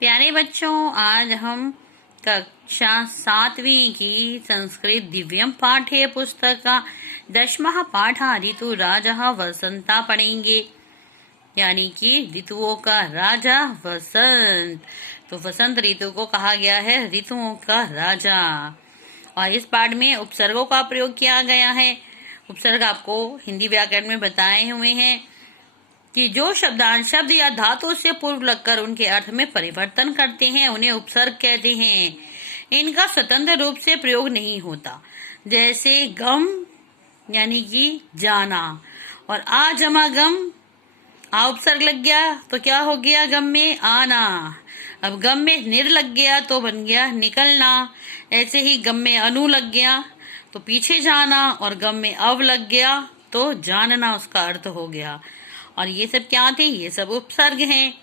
प्यारे बच्चों, आज हम कक्षा 7वीं की संस्कृत दिव्यम पाठ्य पुस्तक का 10वां पाठ ऋतु राजा वसंता पढ़ेंगे। यानी कि ऋतुओं का राजा वसंत। तो वसंत ऋतु को कहा गया है ऋतुओं का राजा। और इस पाठ में उपसर्गों का प्रयोग किया गया है। उपसर्ग आपको हिंदी व्याकरण में बताए हुए हैं कि जो शब्द या धातु से पूर्व लगकर उनके अर्थ में परिवर्तन करते हैं उन्हें उपसर्ग कहते हैं। इनका स्वतंत्र रूप से प्रयोग नहीं होता। जैसे गम यानी कि जाना, और आ जमा गम, आ उपसर्ग लग गया तो क्या हो गया, गम में आना। अब गम में निर लग गया तो बन गया निकलना। ऐसे ही गम में अनु लग गया तो पीछे जाना, और गम में अव लग गया तो जानना उसका अर्थ हो गया। और ये सब क्या थे, ये सब उपसर्ग हैं।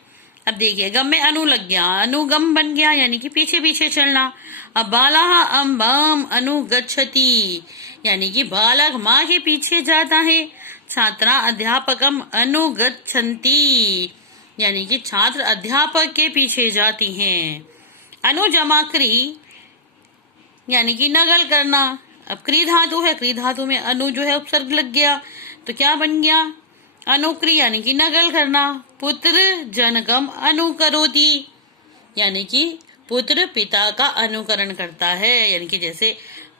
अब देखिए, गम में अनु लग गया, अनुगम बन गया यानी कि पीछे पीछे चलना। अब बाला अम्बम अनुगच्छति यानी कि बालक माँ के पीछे जाता है। छात्रा अध्यापकम अनुगच्छन्ति यानी कि छात्र अध्यापक के पीछे जाती हैं। अनुजमा क्री यानी कि नगल करना। अब क्री धातु है, क्री धातु में अनु जो है उपसर्ग लग गया तो क्या बन गया, अनुक्री यानी कि नकल करना। पुत्र जनगम अनुकरोति यानी कि पुत्र पिता का अनुकरण करता है, यानी कि जैसे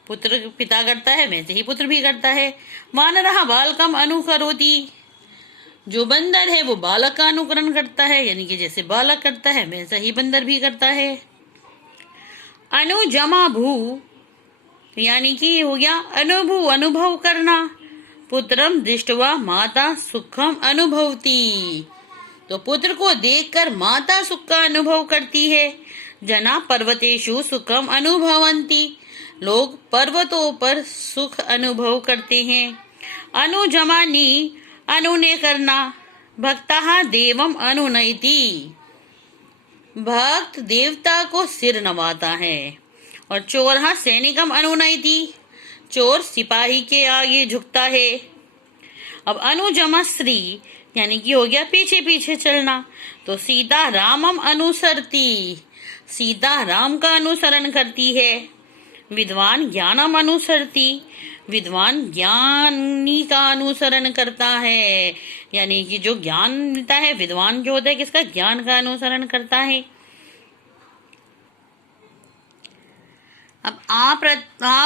पुत्र पिता करता है वैसे ही पुत्र भी करता है। वानरः बालकम अनुकरोति, जो बंदर है वो बालक का अनुकरण करता है, यानी कि जैसे बालक करता है वैसा ही बंदर भी करता है। अनुजमा भू यानी कि हो गया अनुभू, अनुभव करना। पुत्रम दृष्टवा माता सुखम अनुभवती, तो पुत्र को देखकर माता सुख का अनुभव करती है। जना पर्वतेषु सुखम अनुभवंती, लोग पर्वतों पर सुख अनुभव करते हैं। अनुजमानी, अनु ने करना। भक्तः देवम अनुनयति, भक्त देवता को सिर नवाता है। और चोरः सैनिकम अनुनयति, चोर सिपाही के आगे झुकता है। अब अनुजमा स्त्री यानी कि हो गया पीछे पीछे चलना। तो सीता रामम अनुसरती, सीता राम का अनुसरण करती है। विद्वान ज्ञानम अनुसरती, विद्वान ज्ञानी का अनुसरण करता है, यानी कि जो ज्ञान मिलता है, विद्वान जो होता है किसका, ज्ञान का अनुसरण करता है। अब आ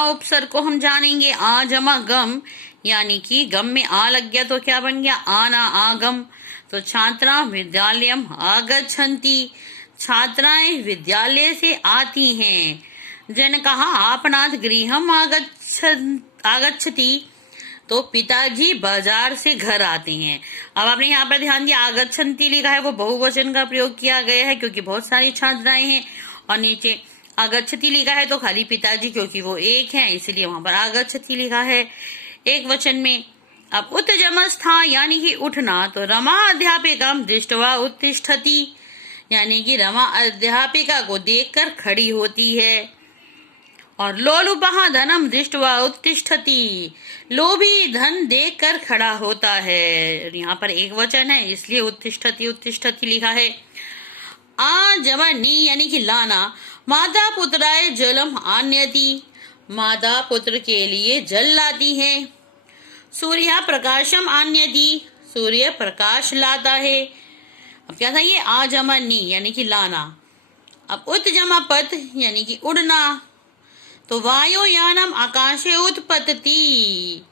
उपसर्ग को हम जानेंगे। आ जमा गम यानी कि गम में आ लग गया तो क्या बन गया, आना, आगम। तो छात्रा विद्यालयम आगच्छन्ति, छात्राएं विद्यालय से आती हैं। जनकः आपनात् गृहम आगच्छति, तो पिताजी बाजार से घर आते हैं। अब आपने यहाँ पर ध्यान दिया, आगच्छन्ति लिखा है वो बहुवचन का प्रयोग किया गया है क्योंकि बहुत सारी छात्राएं हैं। और नीचे आगच्छति लिखा है तो खाली पिताजी, क्योंकि वो एक है इसलिए वहां पर आगच्छति लिखा है एक वचन में। अब उत्तजमस्था यानी कि उठना, तो रमा अध्यापिकाम दृष्टवा उत्तिष्ठति यानी कि रमा अध्यापिका को देखकर खड़ी होती है। और लोलुपः धनम दृष्टवा उत्तिष्ठति, लोभी धन देखकर खड़ा होता है। यहाँ पर एक वचन है इसलिए उत्तिष्ठति उत्तिष्ठति लिखा है। आ जमा नी यानी कि लाना। माता पुत्राय जलम आन्यति, माता पुत्र के लिए जल लाती है। सूर्य प्रकाशम आन्यति, सूर्य प्रकाश लाता है। अब क्या था ये, आ जमा नी यानी कि लाना। अब उत जमा पत यानी कि उड़ना, तो वायुयानम आकाशे उत्पतति,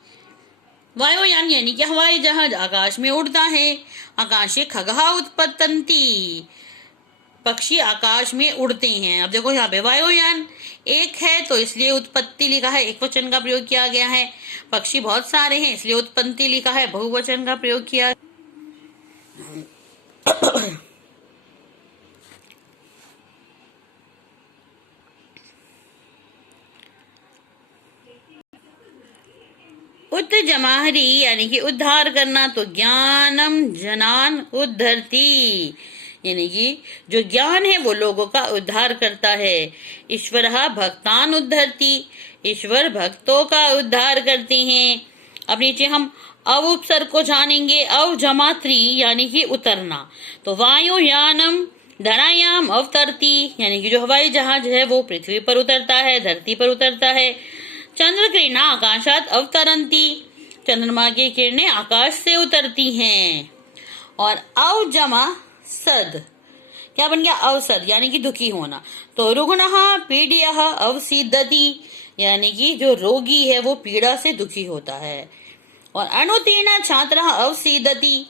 वायुयान यानी कि हवाई जहाज आकाश में उड़ता है। आकाशे खगः उत्पतन्ति, पक्षी आकाश में उड़ते हैं। अब देखो यहाँ पे वायुयान एक है तो इसलिए उत्पत्ति लिखा है, एक वचन का प्रयोग किया गया है। पक्षी बहुत सारे हैं इसलिए उत्पत्ति लिखा है, बहुवचन का प्रयोग किया। उत्तजमाहरी यानी कि उद्धार करना, तो ज्ञानम जनान उद्धरती यानी कि जो ज्ञान है वो लोगों का उद्धार करता है। ईश्वरः भक्तान उद्धरति, ईश्वर भक्तों का उद्धार करते हैं। अब नीचे हम अव उपसर्ग को जानेंगे। अव जमा त्री यानी कि उतरना, तो वायुयानम धरायाम अवतरती, यानी कि जो हवाई जहाज है वो पृथ्वी पर उतरता है, धरती पर उतरता है। चंद्र किरणा आकाशात अवतरंती, चंद्रमा की किरणें आकाश से उतरती हैं। और अव जमा सद, क्या बन गया? अवसद, यानी कि दुखी होना। तो रुग्णः पीड्यः अवसीदति, यानी कि जो रोगी है वो पीड़ा से दुखी होता है। और अनुत्तीर्ण छात्रः अवसीदति,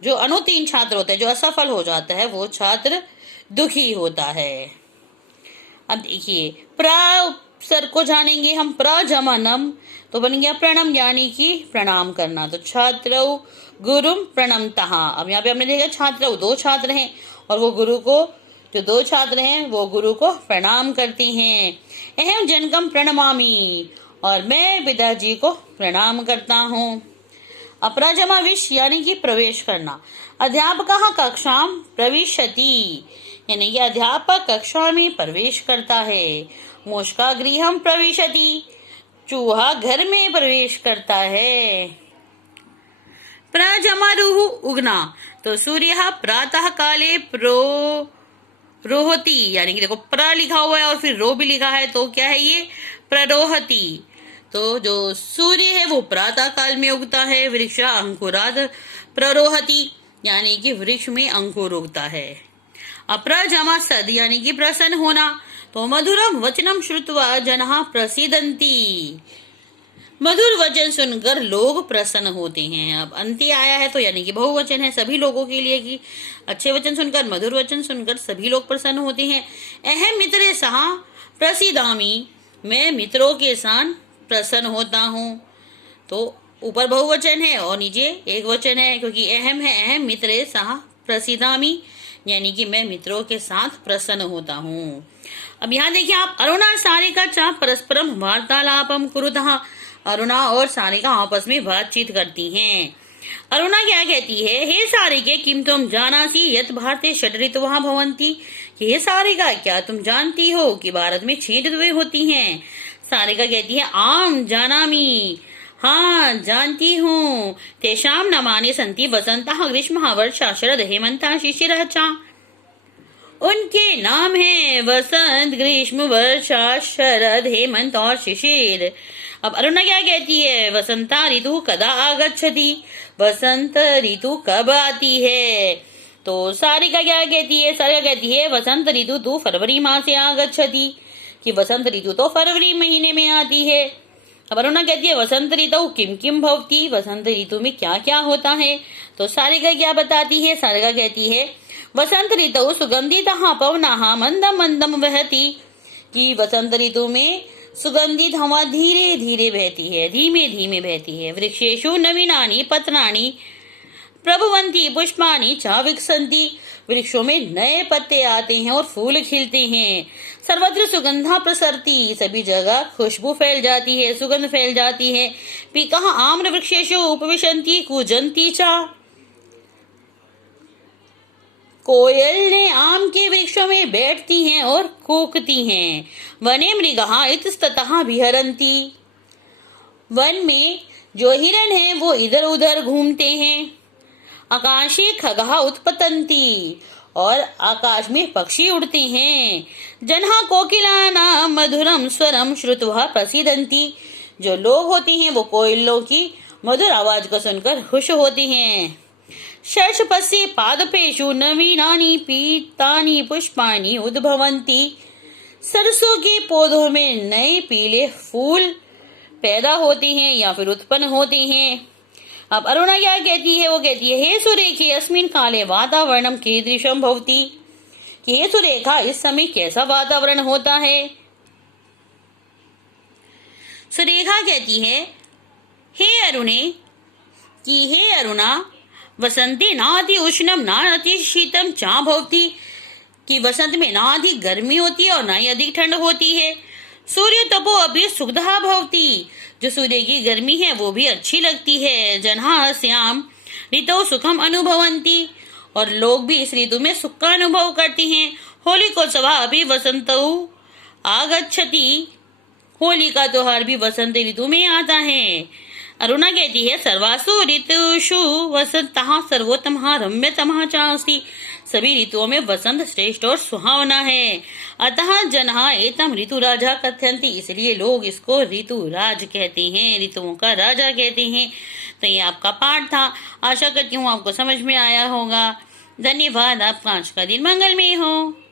जो अनुत्तीर्ण छात्र होता है, जो असफल हो जाता है, वो छात्र दुखी होता है। अब देखिए प्र सर को जानेंगे हम। प्रजमनम तो बन गया प्रणम, यानी कि प्रणाम करना। तो छात्र गुरुम प्रणमतः। अब यहाँ पे हमने देखा छात्र, दो छात्र हैं और वो गुरु को, जो दो छात्र हैं वो गुरु को प्रणाम करते हैं। अहम जनकम प्रणमामि, और मैं पिताजी को प्रणाम करता हूँ। अपराजमा विश, यानी कि प्रवेश करना। अध्यापक कक्षाम प्रविशति, यानी कि अध्यापक कक्षा में प्रवेश करता है। मोष्का गृहम प्रविशति, चूहा घर में प्रवेश करता है। प्रजमरुः उगना, तो सूर्य प्रातः काले रोहती, यानी कि देखो प्र लिखा हुआ है और फिर रो भी लिखा है, तो क्या है ये? प्ररोहती। तो जो सूर्य है वो प्रातः काल में उगता है। वृक्ष अंकुराद प्ररोहती, यानी कि वृक्ष में अंकुर उगता है। अप्रजमा सद, यानी कि प्रसन्न होना। तो मधुरम वचनम श्रुत्वा जनः प्रसीदन्ति, मधुर वचन सुनकर लोग प्रसन्न होते हैं। अब अंति आया है तो यानी कि बहुवचन है सभी लोगों के लिए, कि अच्छे वचन सुनकर, मधुर वचन सुनकर सभी लोग प्रसन्न होते हैं। अहम मित्रे सह प्रसीदामि, मैं मित्रों के साथ प्रसन्न होता हूँ। तो ऊपर बहुवचन है और नीचे एक वचन है, क्योंकि अहम है। अहम मित्रे सह प्रसीदामि, यानी कि मैं मित्रों के साथ प्रसन्न होता हूँ। अब यहाँ देखिए आप, अरुणा सारिका च परस्परम वार्तालापम कुरुतः, अरुणा और सारिका आपस में बातचीत करती हैं। अरुणा क्या कहती है? हे सारिके किम तुम जानासी यत भारते षड् ऋतवः भवन्ति, हे सारिका क्या तुम जानती हो कि भारत में 6 ऋतुएं होती हैं? सारिका कहती है आम जानामि, हाँ जानती हूँ। तेषाम नामानि सन्ति वसन्तः ग्रीष्मः वर्षा शरद हेमन्तः शिशिरः च, उनके नाम हैं वसंत, ग्रीष्म, वर्षा, शरद, हेमंत और शिशिर। अब अरुणा क्या कहती है? वसंता ऋतु कदा आगच्छति, वसंत ऋतु कब आती है? तो सारिका क्या कहती है? सारिका कहती है वसंत ऋतु तो फरवरी माह से आगच्छति, कि वसंत ऋतु तो फरवरी महीने में आती है। अब अरुणा कहती है वसंत ऋतु किम किम भवति, वसंत ऋतु में क्या क्या होता है? तो सारिका क्या बताती है? सारिका कहती है वसंत ऋतु सुगंधितः पवनः मंदम मंदम वहति, कि वसंत ऋतु में सुगंधित हवा धीरे धीरे बहती है, धीमे धीमे बहती है। वृक्षेषु नवीनानि पत्राणि प्रभवन्ति पुष्पाणि च विकसन्ति, वृक्षों में नए पत्ते आते हैं और फूल खिलते हैं। सर्वत्र सुगंधा प्रसरति, सभी जगह खुशबू फैल जाती है, सुगंध फैल जाती है। पिकः आम्र वृक्षेषु उपविशन्ति कूजन्ति च, कोयलें आम के वृक्षों में बैठती हैं और कूकती हैं। वने मृगः इतस्ततः विहरन्ति, वन में जो हिरण हैं वो इधर उधर घूमते हैं। आकाशे खगः उत्पतन्ति, और आकाश में पक्षी उड़ते हैं। जनः कोकिलानां मधुरम स्वरम श्रुत्वा प्रसीदन्ति, जो लोग होते हैं वो कोयलों की मधुर आवाज को सुनकर खुश होते हैं। शर्षपस्य पादपेषु नवीनानि पीतानि पुष्पाणि उद्भवन्ति, सरसों के पौधों में नए पीले फूल पैदा होते हैं या फिर उत्पन्न होते हैं। अब अरुणा क्या कहती है? वो कहती है हे सुरेखे अस्मिन् काले वातावरणम कीदृशं भवति, कि हे सुरेखा इस समय कैसा वातावरण होता है? सुरेखा कहती है हे अरुणे, कि हे अरुणा वसंते नाति उष्णम ना अति शीतम चा भवति, कि वसंत में ना अधिक गर्मी होती है और ना ही अधिक ठंड होती है। सूर्य तपो अभी सुखदः भवति, जो सूर्य की गर्मी है वो भी अच्छी लगती है। जनाः अस्याम ऋतौ सुखम अनुभवन्ति, और लोग भी इस ऋतु में सुख का अनुभव करते हैं। होलिकोत्सवः अभी वसंतौ आगच्छति, होली का त्योहार भी वसंत ऋतु में आता है। अरुणा कहती है सर्वासु ऋतुषु वसंतः सर्वोत्तमः रम्यतमः चास्ति। सभी ऋतुओं में वसंत श्रेष्ठ और सुहावना है। अतः जनः एतम ऋतुराजा कथयन्ति, इसलिए लोग इसको ऋतुराज कहते हैं, ऋतुओं का राजा कहते हैं। तो ये आपका पाठ था। आशा करती हूँ आपको समझ में आया होगा। धन्यवाद। आपका आज का दिन मंगलमय हो।